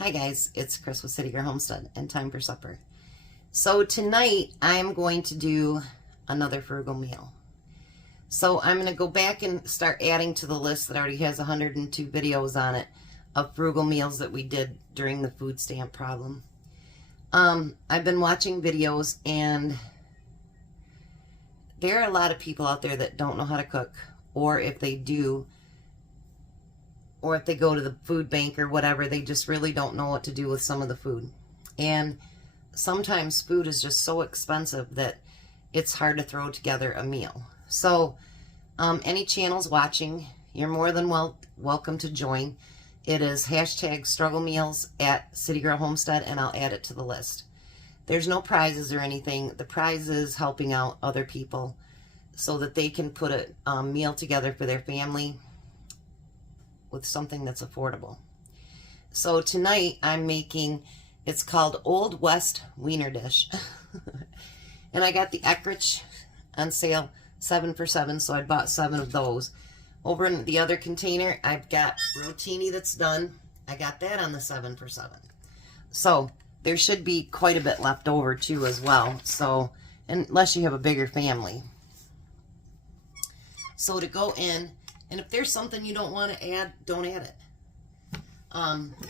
Hi guys, it's Chris with City Girl Homestead and time for supper. So tonight I'm going to do another frugal meal. So I'm going to go back and start adding to the list that already has 102 videos on it of frugal meals that we did during the food stamp problem. I've been watching videos and there are a lot of people out there that don't know how to cook, or if they do, or if they go to the food bank or whatever, they just really don't know what to do with some of the food. And sometimes food is just so expensive that it's hard to throw together a meal. So any channels watching, you're more than welcome to join. It is hashtag struggle meals at City Girl Homestead, and I'll add it to the list. There's no prizes or anything. The prize is helping out other people so that they can put a meal together for their family with something that's affordable. So tonight I'm making, it's called Old West Weiner dish. And I got the Eckrich on sale 7 for $7, so I bought 7 of those. Over in the other container, I've got rotini that's done. I got that on the 7 for $7. So there should be quite a bit left over too as well. So unless you have a bigger family. So to go in, and if there's something you don't want to add, don't add it.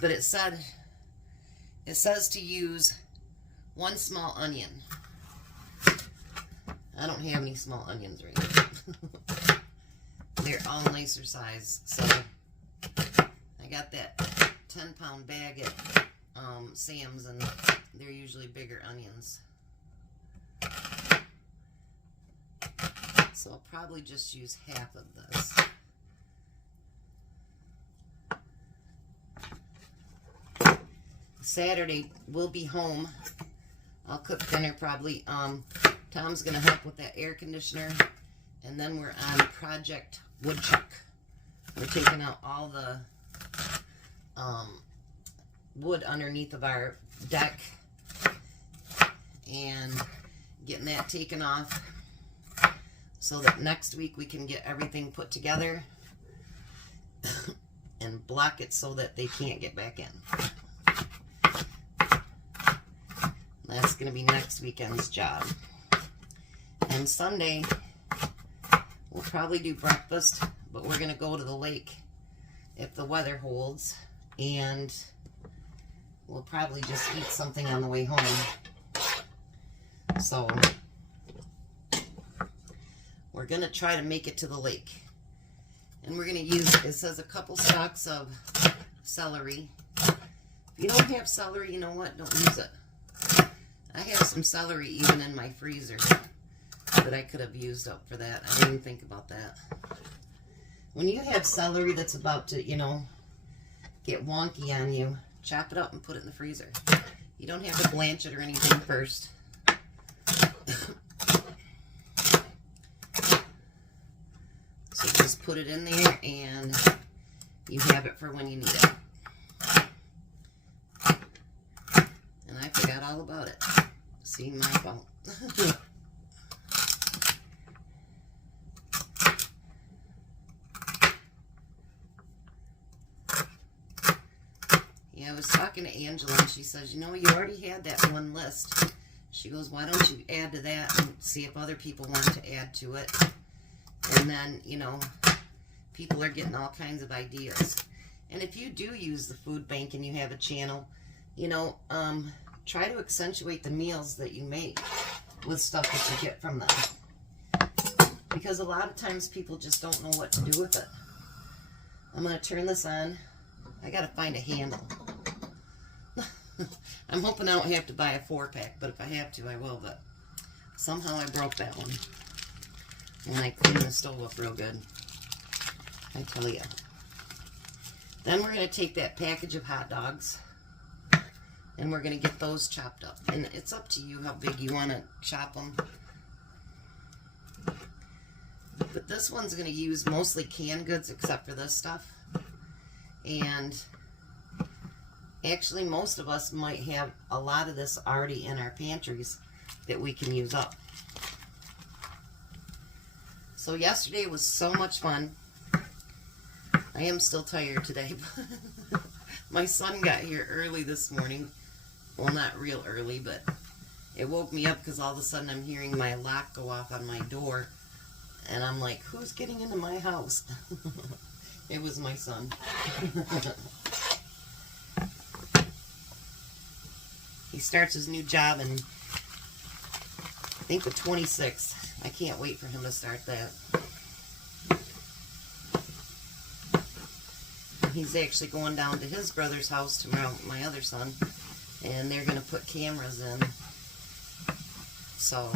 But it says to use 1 small onion. I don't have any small onions right now. They're all nicer size. So I got that 10-pound bag at Sam's, and they're usually bigger onions. So I'll probably just use half of this. Saturday we'll be home. I'll cook dinner probably. Tom's gonna help with that air conditioner, and then we're on Project Woodchuck. We're taking out all the wood underneath of our deck and getting that taken off so that next week we can get everything put together and block it so that they can't get back in. That's going to be next weekend's job. And Sunday, we'll probably do breakfast, but we're going to go to the lake if the weather holds, and we'll probably just eat something on the way home. So we're going to try to make it to the lake. And we're going to use, it says a couple stalks of celery. If you don't have celery, you know what? Don't use it. I have some celery even in my freezer that I could have used up for that. I didn't even think about that. When you have celery that's about to, you know, get wonky on you, chop it up and put it in the freezer. You don't have to blanch it or anything first. So just put it in there and you have it for when you need it. And I forgot all about it. See, my fault. Yeah, I was talking to Angela and she says, you know, you already had that one list. She goes, why don't you add to that and see if other people want to add to it? And then, you know, people are getting all kinds of ideas. And if you do use the food bank and you have a channel, you know, try to accentuate the meals that you make with stuff that you get from them. Because a lot of times people just don't know what to do with it. I'm going to turn this on. I got to find a handle. I'm hoping I don't have to buy a 4-pack, but if I have to, I will. But somehow I broke that one. And I cleaned the stove up real good. I tell you. Then we're going to take that package of hot dogs and we're going to get those chopped up. And it's up to you how big you want to chop them. But this one's going to use mostly canned goods except for this stuff. And actually most of us might have a lot of this already in our pantries that we can use up. So yesterday was so much fun. I am still tired today. My son got here early this morning. Well, not real early, but it woke me up because all of a sudden I'm hearing my lock go off on my door. And I'm like, who's getting into my house? It was my son. He starts his new job in, I think, the 26th. I can't wait for him to start that. He's actually going down to his brother's house tomorrow, my other son, and they're going to put cameras in so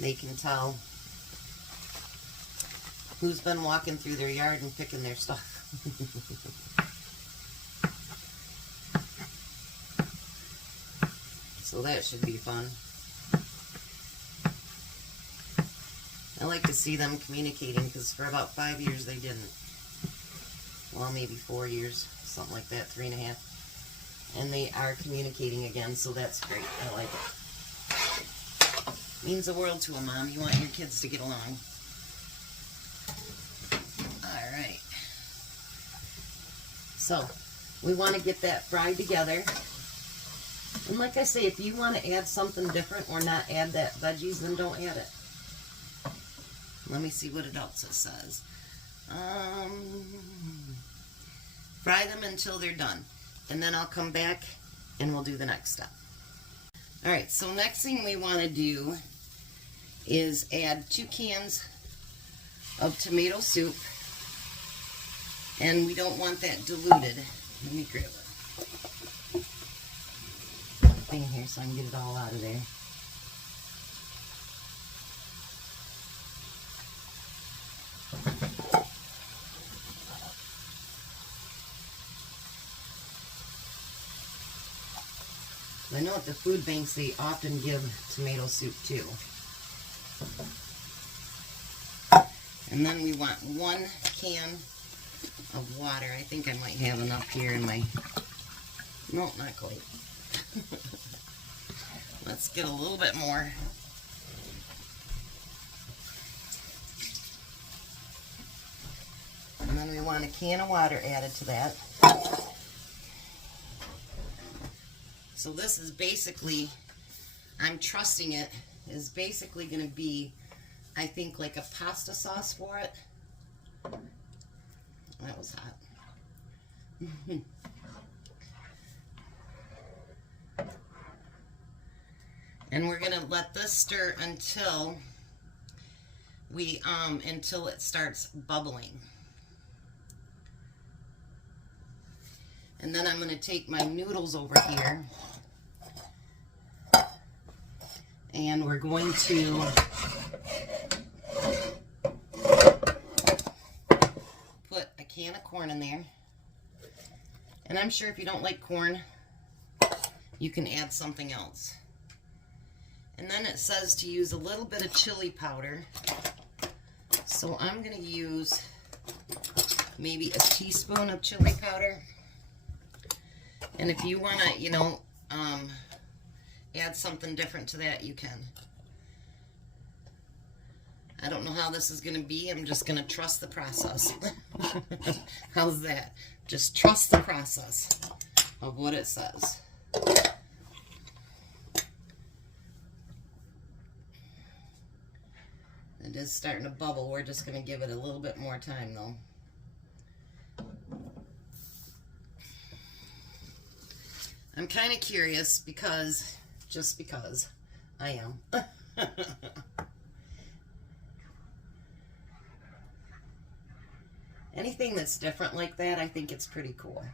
they can tell who's been walking through their yard and picking their stuff. So that should be fun. I like to see them communicating because for about 5 years they didn't. Well, maybe 4 years, something like that, 3.5. And they are communicating again, so that's great. I like it. Means the world to a mom. You want your kids to get along. Alright. So, we want to get that fried together. And like I say, if you want to add something different or not add that veggies, then don't add it. Let me see what else it says. Fry them until they're done. And then I'll come back and we'll do the next step. Alright, so next thing we want to do is add 2 cans of tomato soup. And we don't want that diluted. Let me grab it. Thing here so I can get it all out of there. I know at the food banks they often give tomato soup too. And then we want 1 can of water. I think I might have enough here in my... No, not quite. Let's get a little bit more. And then we want a can of water added to that. So this is basically, I'm trusting it, is basically going to be, I think, like a pasta sauce for it. That was hot. And we're going to let this stir until until it starts bubbling. And then I'm going to take my noodles over here and we're going to put a can of corn in there. And I'm sure if you don't like corn, you can add something else. And then it says to use a little bit of chili powder. So I'm going to use maybe a teaspoon of chili powder. And if you want to, you know, add something different to that, you can. I don't know how this is going to be. I'm just going to trust the process. How's that? Just trust the process of what it says. It is starting to bubble. We're just going to give it a little bit more time, though. I'm kind of curious because, just because, I am. Anything that's different like that, I think it's pretty cool.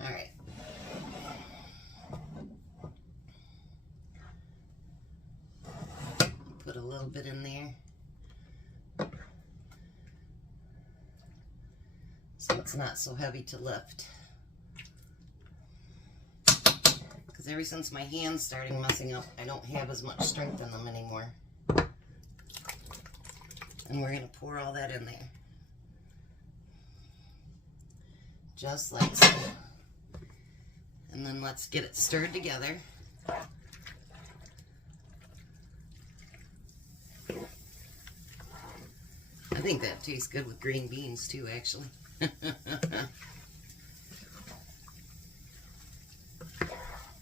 Alright. Put a little bit in there. So it's not so heavy to lift. Because ever since my hands started messing up, I don't have as much strength in them anymore. And we're going to pour all that in there. Just like so. And then let's get it stirred together. think that tastes good with green beans too, actually.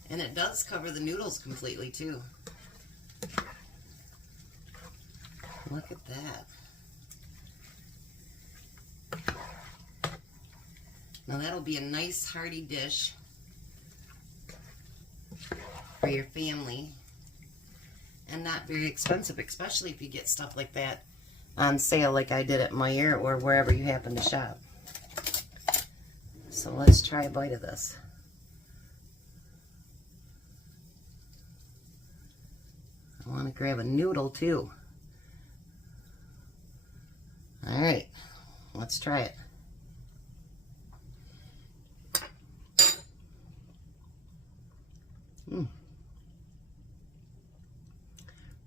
And it does cover the noodles completely too. Look at that. Now that'll be a nice hearty dish for your family. And not very expensive, especially if you get stuff like that on sale like I did at Weiner or wherever you happen to shop. So let's try a bite of this. I want to grab a noodle too. Alright, let's try it.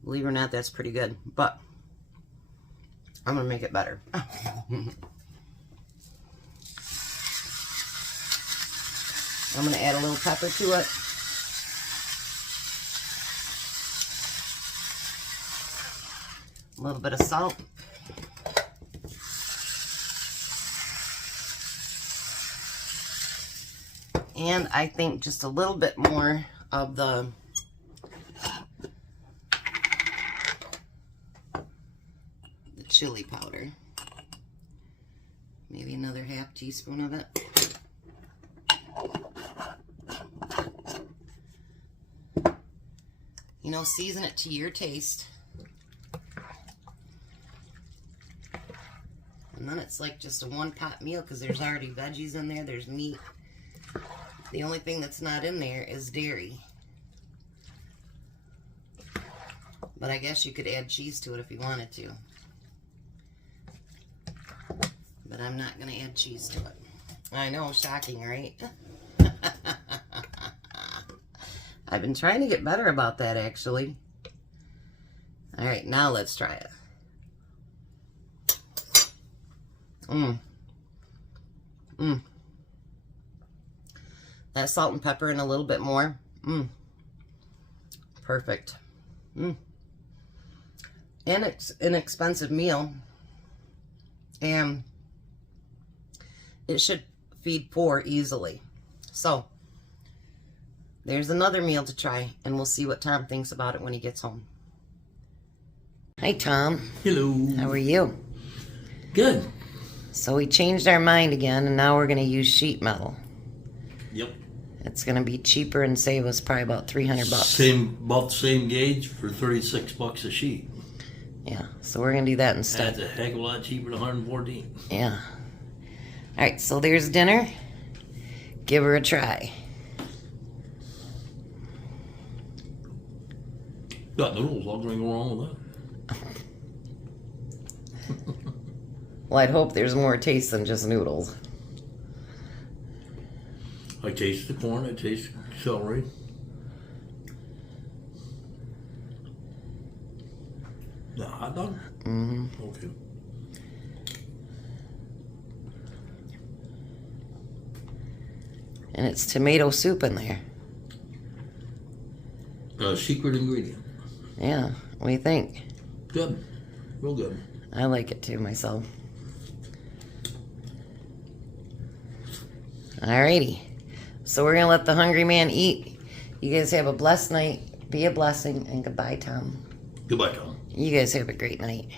Believe it or not, that's pretty good, but I'm going to make it better. I'm going to add a little pepper to it. A little bit of salt. And I think just a little bit more of the chili powder. Maybe another half teaspoon of it. You know, season it to your taste. And then it's like just a one-pot meal because there's already veggies in there, there's meat. The only thing that's not in there is dairy. But I guess you could add cheese to it if you wanted to. But I'm not going to add cheese to it. I know, shocking, right? I've been trying to get better about that, actually. Alright, now let's try it. That salt and pepper and a little bit more. Perfect. And it's an inexpensive meal. And it should feed 4 easily. So, there's another meal to try, and we'll see what Tom thinks about it when he gets home. Hi, Tom. Hello. How are you? Good. So we changed our mind again, and now we're going to use sheet metal. Yep. It's going to be cheaper and save us probably about $300. About the same gauge for $36 a sheet. Yeah, so we're going to do that instead. That's a heck of a lot cheaper than 114. Yeah. All right, so there's dinner. Give her a try. Got noodles. Nothing wrong with that. Well, I'd hope there's more taste than just noodles. I taste the corn. I taste celery. The hot dog? Mm-hmm. Okay. And it's tomato soup in there. Secret ingredient. Yeah, what do you think? Good. Real good. I like it too myself. Alrighty. So we're going to let the hungry man eat. You guys have a blessed night. Be a blessing. And goodbye, Tom. Goodbye, Tom. You guys have a great night.